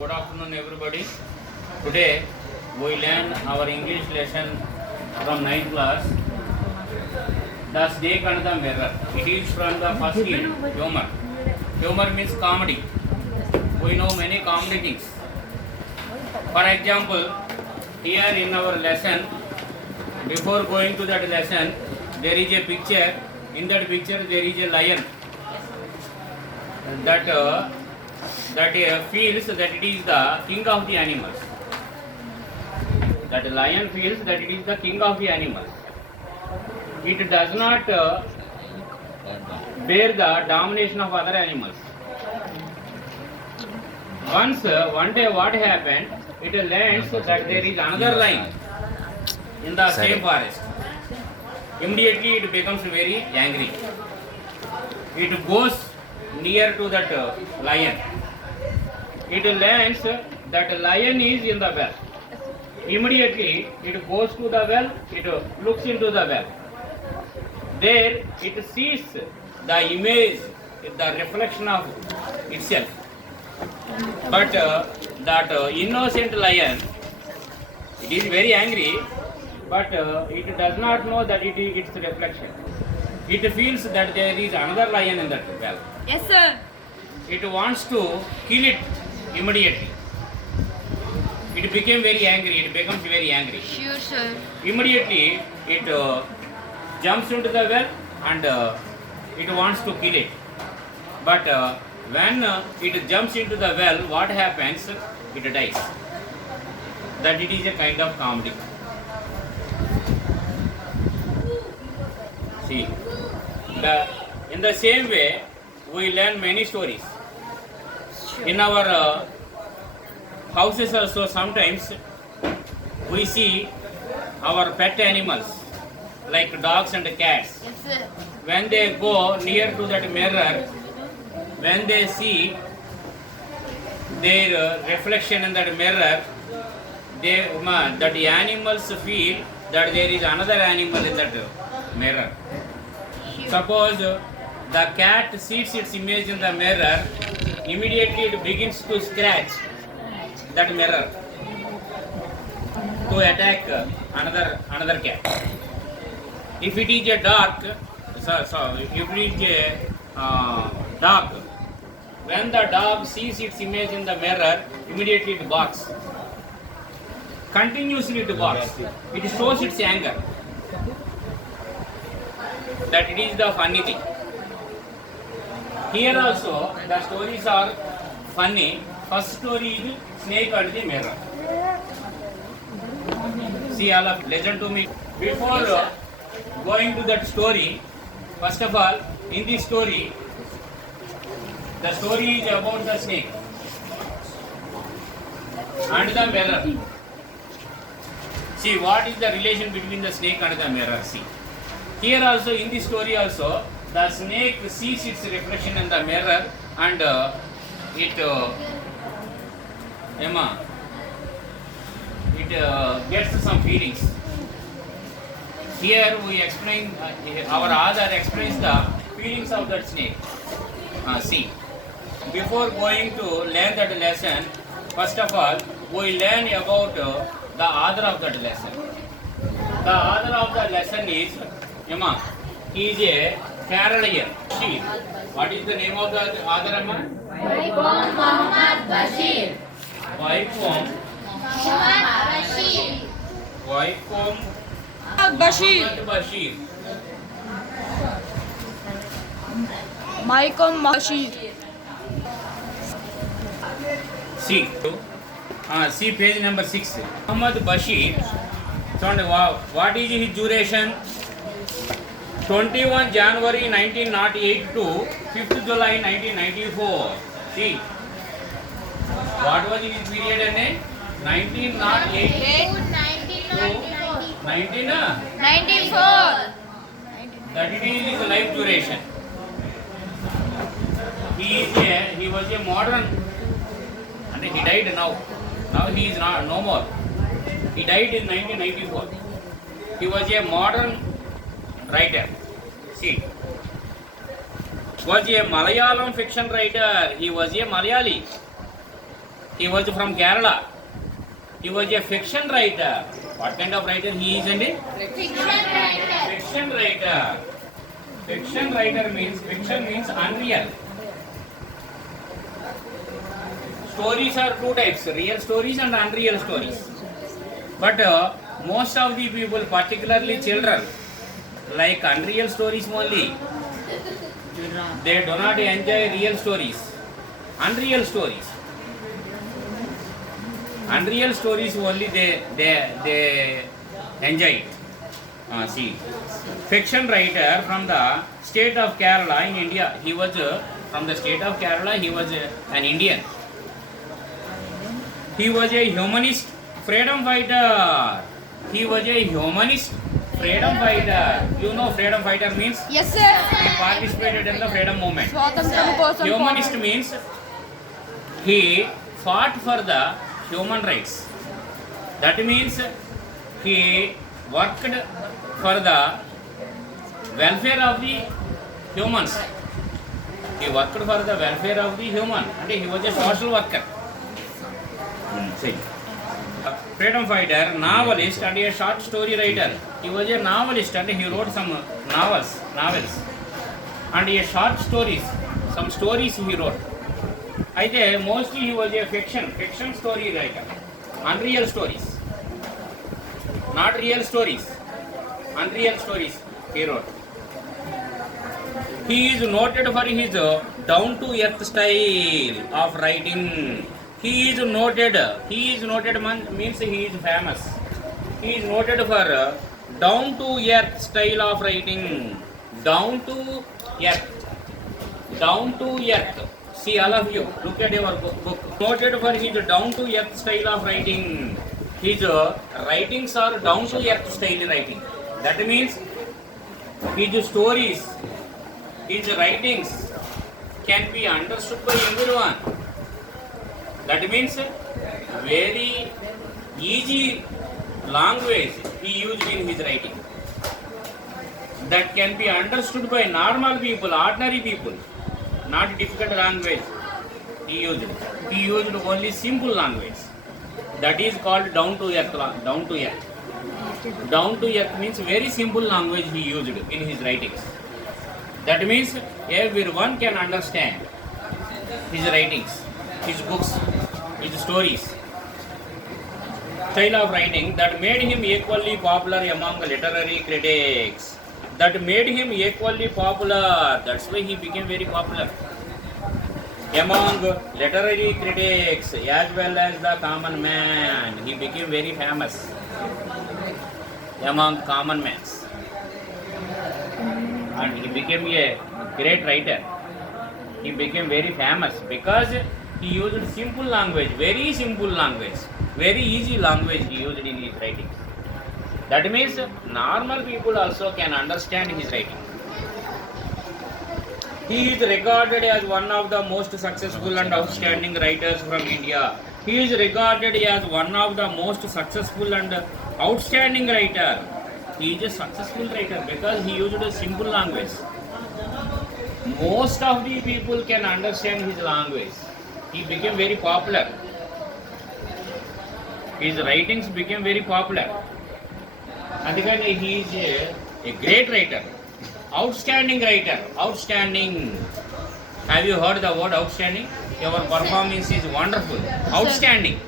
Good afternoon, everybody. Today we learn our English lesson from 9th class. The snake and the mirror. It is from the first year, humor. Humor means comedy. We know many comedy things. For example, here in our lesson, before going to that lesson, there is a picture. In that picture, there is a lion that feels that it is the king of the animals. That lion feels that it is the king of the animals. It does not bear the domination of other animals. One day what happened, it learns that there is another lion in the same forest. Immediately it becomes very angry. It goes near to that lion. It learns that lion is in the well. Immediately it goes to the well, it looks into the well. There it sees the image, the reflection of itself. But that innocent lion, it is very angry, but it does not know that it is its reflection. It feels that there is another lion in that well. Yes, sir. It wants to kill it immediately. It became very angry. It becomes very angry. Sure, sir. Immediately, it jumps into the well and it wants to kill it. But when it jumps into the well, what happens? It dies. That it is a kind of comedy. See, in the same way, we learn many stories. In our houses also sometimes we see our pet animals like dogs and cats. Yes, sir. When they go near to that mirror, when they see their reflection in that mirror, that the animals feel that there is another animal in that mirror. Suppose the cat sees its image in the mirror, immediately it begins to scratch that mirror to attack another cat. If it is a dog, if it is a dog, when the dog sees its image in the mirror, immediately it barks. Continuously it barks. It shows its anger. That it is the funny thing. Here also the stories are funny. First story is snake and the mirror. See, all of listen to me. Before going to that story, first of all, in this story, the story is about the snake and the mirror. See, what is the relation between the snake and the mirror? See, here also in this story also, the snake sees its reflection in the mirror and it gets some feelings. Here we explain, our author explains the feelings of that snake. See, before going to learn that lesson, first of all, we learn about the author of that lesson. The author of the lesson is, he is a Keralian. What is the name of the author, Amma? Waikom Muhammad Bashir. Waikom Bashir. Waikom Bashir. Muhammad Bashir. Waikom Bashir. See page number 6. Muhammad Bashir. So, what is his duration? 21 January 1908 to 5th July 1994. See, what was his period in 1908 to 94. that it is his life duration. He was a modern, and he died now. Now he is no more. He died in 1994. He was a modern writer. See, was a Malayalam fiction writer. He was a Malayali. He was from Kerala. He was a fiction writer. What kind of writer he is, Andy? Fiction writer. Fiction writer. Fiction writer means, fiction means unreal. Stories are two types, real stories and unreal stories. But most of the people, particularly children, like unreal stories only. They do not enjoy real stories. Unreal stories. Unreal stories only they enjoy it. See, fiction writer from the state of Kerala in India. He was from the state of Kerala. He was an Indian. He was a humanist freedom fighter. He was a humanist freedom fighter. You know freedom fighter means? Yes, He sir. participated in the freedom movement. స్వాతంత్రం కోసం Humanist means he fought for the human rights. That means he worked for the welfare of the humans. He worked for the welfare of the human. And he was a social worker. See. Freedom fighter, novelist and a short story writer. He was a novelist and he wrote some novels. And a short stories, some stories he wrote. అయితే mostly he was a fiction story writer. Unreal stories. Not real stories. Unreal stories he wrote. He is noted for his down-to-earth style of writing. He is noted means he is famous. He is noted for down-to-earth style of writing. Down-to-earth. See, all of you, look at your book. Noted for his down-to-earth style of writing. His writings are down-to-earth style writing. That means his stories, his writings can be understood by everyone. That means very easy language he used in his writing. That can be understood by normal people, ordinary people. Not difficult language he used. He used only simple language. That is called down to earth. Down to earth means very simple language he used in his writings. That means everyone can understand his writings, his books, his stories. Style of writing that made him equally popular among literary critics. That's why he became very popular among literary critics as well as the common man. He became very famous among common men. And he became a great writer. He became very famous because he used simple language, very simple language, very easy language he used in his writing. That means normal people also can understand his writing. He is regarded as one of the most successful and outstanding writers from India. He is regarded as one of the most successful and outstanding writer. He is a successful writer because he used a simple language. Most of the people can understand his language. He became very popular. His writings became very popular. అందుకని he is a great writer. Outstanding writer. Outstanding. Have you heard the word outstanding? Your performance is wonderful. Outstanding.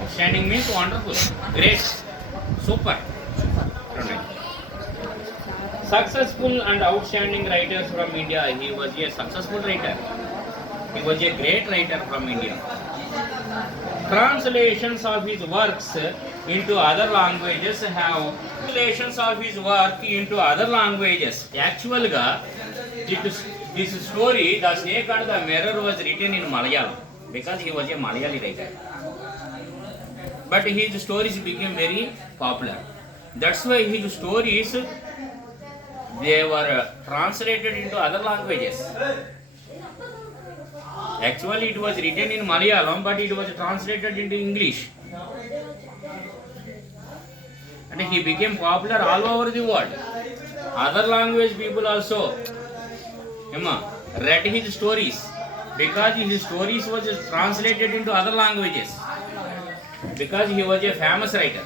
Outstanding means wonderful. Great. Super. Successful and outstanding writers from India. He was a successful writer. He was a great writer from India. Translations of his works into other languages have translations of his work into other languages. Actually, this story, The Snake and the Mirror, was written in Malayalam because he was a Malayali writer. But his stories became very popular. That's why his stories, they were translated into other languages. Actually, it was written in Malayalam, but it was translated into English. And he became popular all over the world. Other language people also read his stories. Because his stories was translated into other languages. Because he was a famous writer.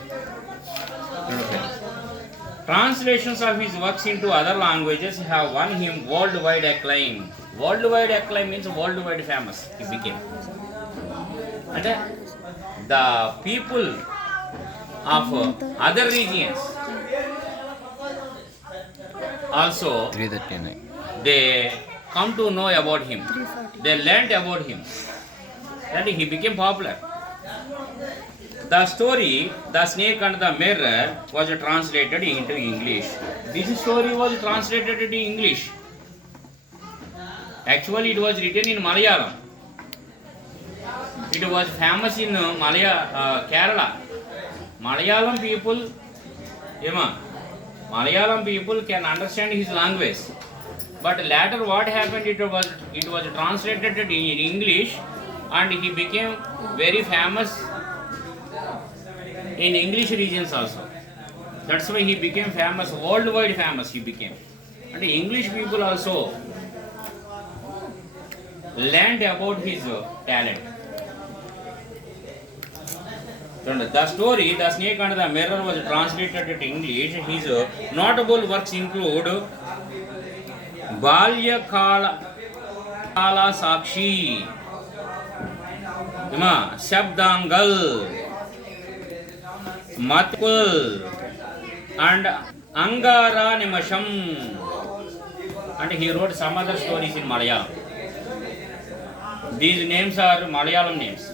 Translations of his works into other languages have won him worldwide acclaim. Worldwide acclaim means worldwide famous he became. And the people of other regions also 339. they come to know about him. They learnt about him. And he became popular. The story, The Snake and the Mirror, was translated into English. This story was translated into English. Actually, it was written in Malayalam. It was famous in Kerala. Malayalam people can understand his language. But later what happened, it was translated in English and he became very famous in English regions also. That's why he became famous, worldwide famous he became. And the English people also learned about his talent. The story, The Snake and the Mirror, was translated into English. His notable works include Balya Kala Sakshi, Shabdangal, Matkul, and Angara Nimasham. And he wrote some other stories in Malayalam. These names are Malayalam names.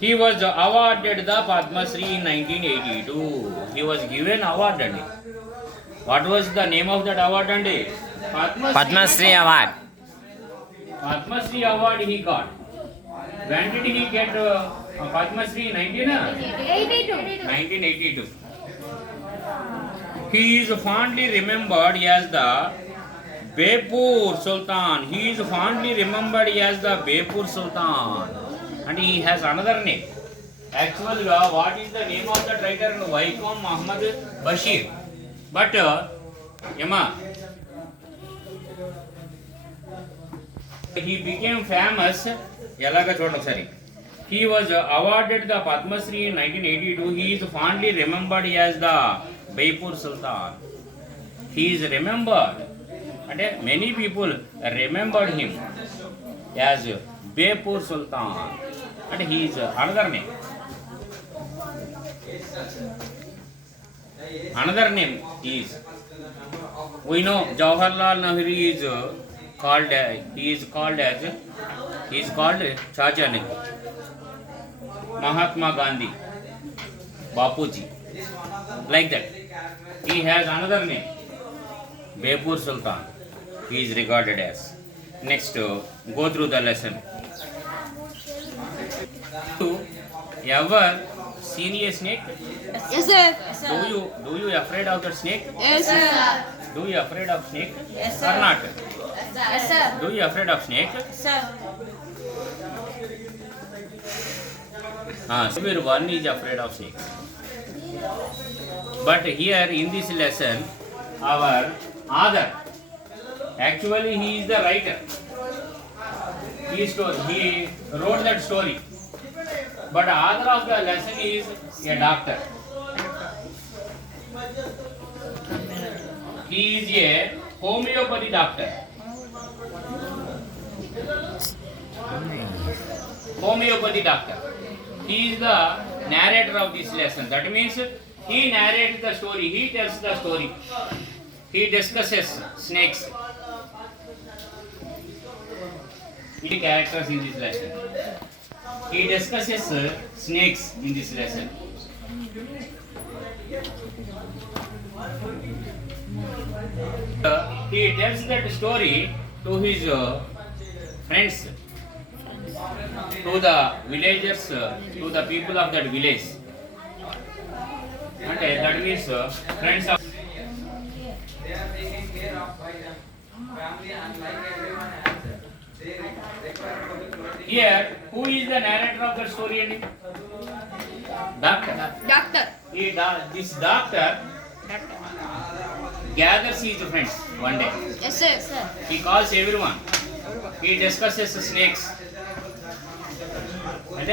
He was awarded the Padma Shri in 1982. He was given award. What was the name of that award? Padma Shri Award. Padma Shri Award he got. When did he get Padma Shri? 1982. He is fondly remembered as the Bepur Sultan. He is fondly remembered as the Bepur Sultan. And he has another name. Actually, what is the name of that writer? Vaikom Muhammad Bashir. But, he became famous. He was awarded the Padma Shri in 1982. He is fondly remembered as the Bepur Sultan. He is remembered. And many people remembered him as Bepur Sultan. And he is another name. Another name is, we know Jawaharlal Nehru is called Chacha Nehru, Mahatma Gandhi, Bapuji, like that. He has another name, Bepur Sultan. He is regarded as. Next, go through the lesson. Ever seen a snake? Yes, sir. Do you afraid of the snake? Yes, sir. Do you afraid of snake? Yes, Or not? Yes, sir. Do you afraid of snake? Sir. Everyone is afraid of snakes. But here in this lesson, our author, actually he is the writer. He wrote that story. But the author of the lesson is a doctor. He is a homeopathy doctor. Homeopathy doctor. He is the narrator of this lesson. That means he narrates the story. He tells the story. He discusses snakes. Many characters in this lesson. He discusses snakes in this lesson. He tells that story to his friends, to the villagers, to the people of that village. And that means friends of. Here, who is the narrator of the story? Doctor. Doctor. This doctor gathers his friends one day. Yes, sir. He calls everyone. He discusses snakes.